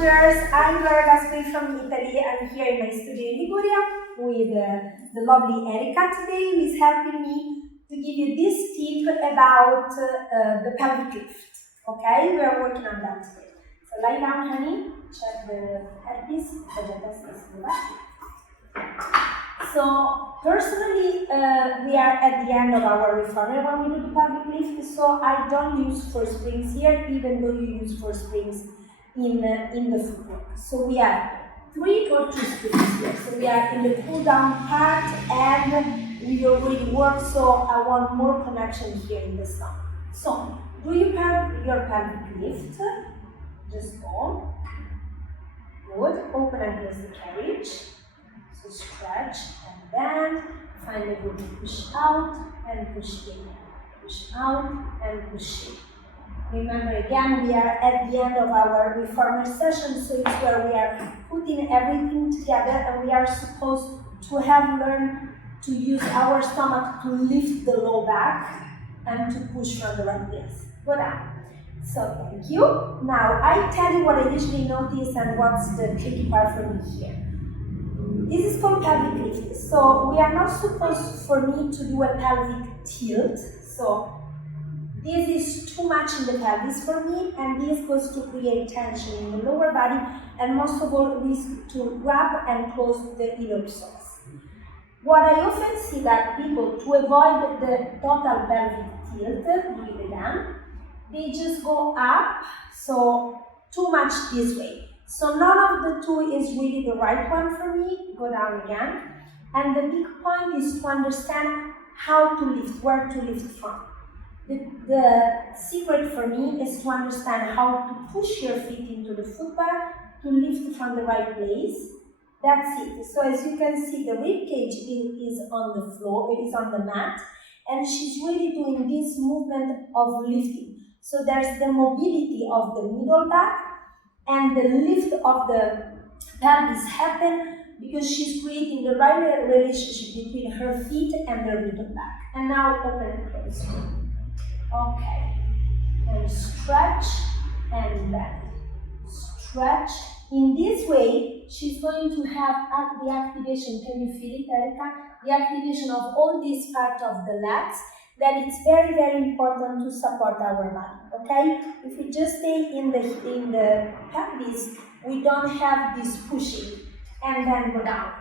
Contrologers, I'm Gloria Gasperi from Italy. I'm here in my studio in Liguria with the lovely Erika today, who is helping me to give you this tip about the pelvic lift. Okay, we are working on that today. So lie down, honey, check the headpiece, So personally, we are at the end of our reformer when we do the pelvic lift, so I don't use force springs here, even though you use force springs in the footwork. So we have 3 or 2 springs here. So we are in the pull down part and we already work, so I want more connection here in the stomach. So do your pelvic lift, just go. Good, open and close the carriage. So stretch and bend, find a good push out and push in, push out and push in. Remember again, we are at the end of our reformer session, so it's where we are putting everything together and we are supposed to have learned to use our stomach to lift the low back and to push from the right place. Go down. So thank you. Now I tell you what I usually notice and what's the tricky part for me here. This is called pelvic lift. So we are not supposed for me to do a pelvic tilt. So this is too much in the pelvis for me, and this goes to create tension in the lower body, and most of all risk to grab and close the iliopsoas. What I often see that people, to avoid the total pelvic tilt, do it again, they just go up, so too much this way. So none of the two is really the right one for me. Go down again. And the big point is to understand how to lift, where to lift from. The secret for me is to understand how to push your feet into the footbar to lift from the right place. That's it. So as you can see, the rib cage is on the floor, it is on the mat, and she's really doing this movement of lifting. So there's the mobility of the middle back, and the lift of the pelvis happen because she's creating the right relationship between her feet and the middle back. And now open and close. Okay. And stretch and bend. Stretch. In this way, she's going to have the activation. Can you feel it, Erika? The activation of all this part of the legs. That it's very, very important to support our body, okay? If we just stay in the pelvis, we don't have this pushing and then go down.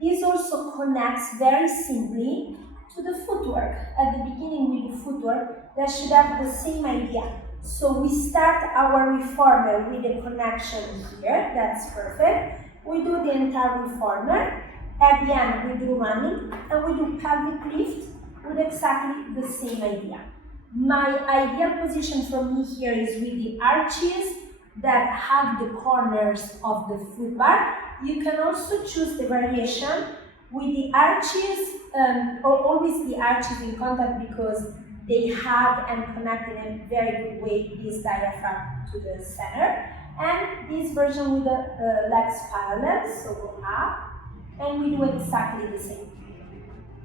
This also connects very simply to the footwork. At the beginning with the footwork, that should have the same idea. So we start our reformer with a connection here, that's perfect. We do the entire reformer. At the end, we do running and we do pelvic lift with exactly the same idea. My ideal position for me here is with the arches that have the corners of the footbar. You can also choose the variation with the arches, or always the arches in contact because they hug and connect in a very good way this diaphragm to the center. And this version with the legs parallel, so go up, and we do exactly the same.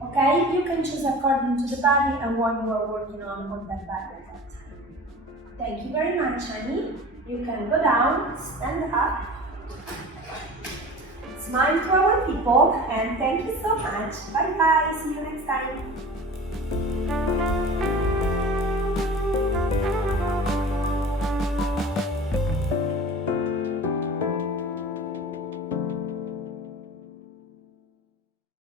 Okay, you can choose according to the body and what you are working on that body at that time. Thank you very much, honey. You can go down, stand up, smile to our people, and thank you so much. Bye bye, see you next time.